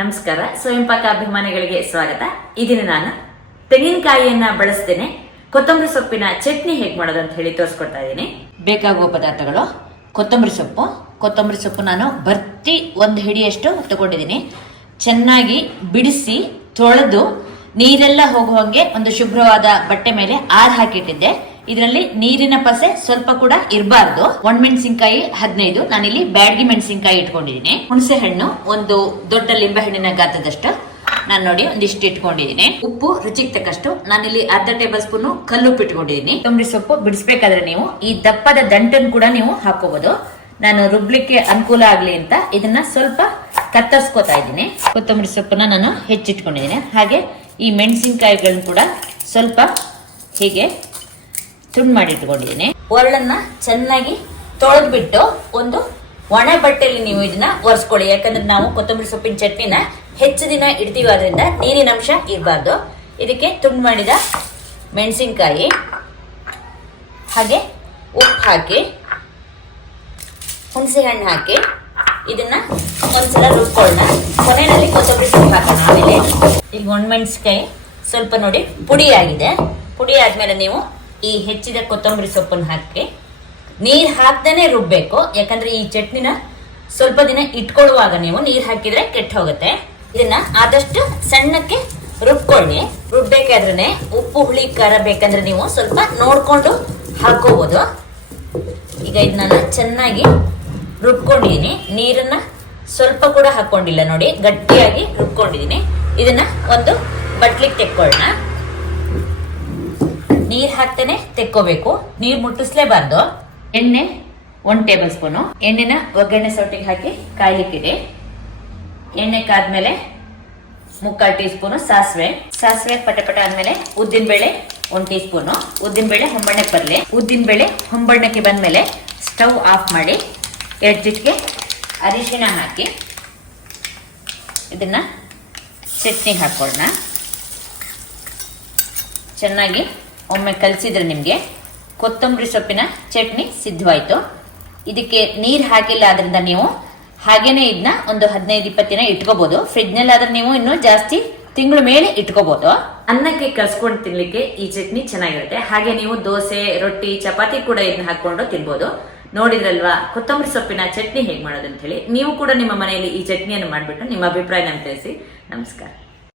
ನಮಸ್ಕಾರ. ಸ್ವಯಂ ಪಾಕ ಅಭಿಮಾನಿಗಳಿಗೆ ಸ್ವಾಗತ. ಈ ದಿನ ನಾನು ತೆಂಗಿನಕಾಯಿಯನ್ನ ಬಳಸ್ತೇನೆ ಕೊತ್ತಂಬರಿ ಸೊಪ್ಪಿನ ಚಟ್ನಿ ಹೇಗೆ ಮಾಡೋದು ಅಂತ ಹೇಳಿ ತೋರಿಸ್ಕೊಡ್ತಾ ಇದ್ದೀನಿ. ಬೇಕಾಗುವ ಪದಾರ್ಥಗಳು: ಕೊತ್ತಂಬರಿ ಸೊಪ್ಪು ನಾನು ಬರ್ತಿ ಒಂದು ಹಿಡಿಯಷ್ಟು ತಗೊಂಡಿದ್ದೀನಿ. ಚೆನ್ನಾಗಿ ಬಿಡಿಸಿ ತೊಳೆದು ನೀರೆಲ್ಲ ಹೋಗುವಂಗೆ ಒಂದು ಶುಭ್ರವಾದ ಬಟ್ಟೆ ಮೇಲೆ ಆರ್ ಹಾಕಿಟ್ಟಿದ್ದೆ. ಇದರಲ್ಲಿ ನೀರಿನ ಪಸೆ ಸ್ವಲ್ಪ ಕೂಡ ಇರಬಾರ್ದು. ಒಣಮೆಣಸಿನಕಾಯಿ 15, ನಾನಿಲ್ಲಿ ಬ್ಯಾಡಗಿ ಮೆಣಸಿನಕಾಯಿ ಇಟ್ಕೊಂಡಿದ್ದೀನಿ. ಹುಣಸೆ ಹಣ್ಣು ಒಂದು ದೊಡ್ಡ ಲಿಂಬೆ ಹಣ್ಣಿನ ಗಾತ್ರದಷ್ಟು ನಾನು ನೋಡಿ ಒಂದಿಷ್ಟು ಇಟ್ಕೊಂಡಿದ್ದೀನಿ. ಉಪ್ಪು ರುಚಿಗೆ ತಕ್ಕಷ್ಟು, ನಾನಿಲ್ಲಿ ಅರ್ಧ ಟೇಬಲ್ ಸ್ಪೂನ್ ಕಲ್ಲುಪ್ಪು ಇಟ್ಕೊಂಡಿದ್ದೀನಿ. ಕೊತ್ತಂಬರಿ ಸೊಪ್ಪು ಬಿಡಿಸ್ಬೇಕಾದ್ರೆ ನೀವು ಈ ದಪ್ಪದ ದಂಟನ್ನು ಕೂಡ ನೀವು ಹಾಕೋಬಹುದು. ನಾನು ರುಬ್ಲಿಕ್ಕೆ ಅನುಕೂಲ ಆಗ್ಲಿ ಅಂತ ಇದನ್ನ ಸ್ವಲ್ಪ ಕತ್ತರಿಸ್ಕೊತಾ ಇದ್ದೀನಿ. ಕೊತ್ತಂಬರಿ ಸೊಪ್ಪನ್ನ ನಾನು ಹೆಚ್ಚಿಟ್ಕೊಂಡಿದ್ದೀನಿ. ಹಾಗೆ ಈ ಮೆಣಸಿನಕಾಯಿಗಳನ್ನ ಕೂಡ ಸ್ವಲ್ಪ ಹೀಗೆ ತುಂಡು ಮಾಡಿ ಇಟ್ಕೊಂಡಿದ್ದೀನಿ. ಒರಳನ್ನ ಚೆನ್ನಾಗಿ ತೊಳೆದ್ಬಿಟ್ಟು ಒಂದು ಒಣ ಬಟ್ಟೆಯಲ್ಲಿ ನೀವು ಇದನ್ನ ಒರೆಸ್ಕೊಳ್ಳಿ. ಯಾಕಂದ್ರೆ ನಾವು ಕೊತ್ತಂಬರಿ ಸೊಪ್ಪಿನ ಚಟ್ನಿನ ಹೆಚ್ಚು ದಿನ ಇಡ್ತೀವಿ, ಆದ್ರಿಂದ ನೀರಿನ ಅಂಶ ಇರಬಾರ್ದು. ಇದಕ್ಕೆ ತುಂಡು ಮಾಡಿದ ಮೆಣಸಿನಕಾಯಿ ಹಾಗೆ ಉಪ್ಪು ಹಾಕಿ, ಹುಣಸೆ ಹಣ್ಣು ಹಾಕಿ ಇದನ್ನ ಒಂದ್ಸಲ ರುಬ್ಕೊಳ್ಳೋಣ. ಕೊನೆಯಲ್ಲಿ ಕೊತ್ತಂಬರಿ ಸೊಪ್ಪು ಹಾಕೋಣ. ಆಮೇಲೆ ಈಗ ಒಣಮೆಣಸಿನಕಾಯಿ ಸ್ವಲ್ಪ ನೋಡಿ ಪುಡಿ ಆಗಿದೆ. ಪುಡಿ ಆದ್ಮೇಲೆ ನೀವು ಈ ಹೆಚ್ಚಿದ ಕೊತ್ತಂಬರಿ ಸೊಪ್ಪನ್ನು ಹಾಕಿ ನೀರ್ ಹಾಕ್ದೇನೆ ರುಬ್ಬೇಕು. ಯಾಕಂದ್ರೆ ಈ ಚಟ್ನಿನ ಸ್ವಲ್ಪ ದಿನ ಇಟ್ಕೊಳ್ಳುವಾಗ ನೀವು ನೀರ್ ಹಾಕಿದ್ರೆ ಕೆಟ್ಟ ಹೋಗುತ್ತೆ. ಇದನ್ನ ಆದಷ್ಟು ಸಣ್ಣಕ್ಕೆ ರುಬ್ಕೊಳ್ಳಿ. ರುಬ್ಬೇಕಾದ್ರೆ ಉಪ್ಪು ಹುಳಿ ಖಾರ ಬೇಕಂದ್ರೆ ನೀವು ಸ್ವಲ್ಪ ನೋಡ್ಕೊಂಡು ಹಾಕೋಬಹುದು. ಈಗ ಇದನ್ನ ಚೆನ್ನಾಗಿ ರುಬ್ಕೊಂಡಿದೀನಿ. ನೀರನ್ನ ಸ್ವಲ್ಪ ಕೂಡ ಹಾಕೊಂಡಿಲ್ಲ ನೋಡಿ, ಗಟ್ಟಿಯಾಗಿ ರುಬ್ಕೊಂಡಿದೀನಿ. ಇದನ್ನ ಒಂದು ಬಟ್ಲಿಗೆ ತೆಕ್ಕೊಳ್ಳೋಣ. ನೀರ್ ಹಾಕ್ತೇನೆ ತೆಕ್ಕೋಬೇಕು, ನೀರ್ ಮುಟ್ಟಿಸ್ಲೇಬಾರ್ದು. ಎಣ್ಣೆ 1 ಟೇಬಲ್ ಸ್ಪೂನು. ಎಣ್ಣೆನ ಒಗ್ಗರಣೆ ಸೌಟಿಗೆ ಹಾಕಿ ಕಾಯ್ಲಿಕ್ಕಿದೆ. ಎಣ್ಣೆ ಕಾದ್ಮೇಲೆ 3/4 ಟೀ ಸ್ಪೂನು ಸಾಸಿವೆ ಪಟಪಟ ಆದ್ಮೇಲೆ ಉದ್ದಿನ ಬೇಳೆ 1 ಟೀ ಸ್ಪೂನು. ಉದ್ದಿನ ಬೇಳೆ ಹೊಂಬಣ್ಣಕ್ಕೆ ಬರಲಿ. ಉದ್ದಿನ ಬೇಳೆ ಹೊಂಬಣ್ಣಕ್ಕೆ ಬಂದ್ಮೇಲೆ ಸ್ಟವ್ ಆಫ್ ಮಾಡಿ 2 ಚಿಟಿಕೆ ಅರಿಶಿಣ ಹಾಕಿ ಇದನ್ನ ಚಟ್ನಿ ಹಾಕೊಳ್ಳೋಣ. ಚೆನ್ನಾಗಿ ಒಮ್ಮೆ ಕಲಸಿದ್ರೆ ನಿಮ್ಗೆ ಕೊತ್ತಂಬರಿ ಸೊಪ್ಪಿನ ಚಟ್ನಿ ಸಿದ್ಧವಾಯ್ತು. ಇದಕ್ಕೆ ನೀರ್ ಹಾಕಿಲ್ಲ, ಆದ್ರಿಂದ ನೀವು ಹಾಗೇನೆ ಇದನ್ನ ಒಂದು 15-20 ದಿನ ಇಟ್ಕೋಬಹುದು. ಫ್ರಿಜ್ ನಲ್ಲಿ ಆದ್ರೆ ನೀವು ಇನ್ನೂ ಜಾಸ್ತಿ ತಿಂಗಳ ಮೇಲೆ ಇಟ್ಕೋಬಹುದು. ಅನ್ನಕ್ಕೆ ಕಲ್ಸ್ಕೊಂಡು ತಿನ್ಲಿಕ್ಕೆ ಈ ಚಟ್ನಿ ಚೆನ್ನಾಗಿರುತ್ತೆ. ಹಾಗೆ ನೀವು ದೋಸೆ, ರೊಟ್ಟಿ, ಚಪಾತಿ ಕೂಡ ಇದನ್ನ ಹಾಕೊಂಡು ತಿನ್ಬಹುದು. ನೋಡಿದ್ರಲ್ವಾ ಕೊತ್ತಂಬರಿ ಸೊಪ್ಪಿನ ಚಟ್ನಿ ಹೇಗೆ ಮಾಡೋದು ಅಂತ ಹೇಳಿ. ನೀವು ಕೂಡ ನಿಮ್ಮ ಮನೆಯಲ್ಲಿ ಈ ಚಟ್ನಿಯನ್ನು ಮಾಡ್ಬಿಟ್ಟು ನಿಮ್ಮ ಅಭಿಪ್ರಾಯ ನಮ್ಗೆ ತಿಳಿಸಿ. ನಮಸ್ಕಾರ.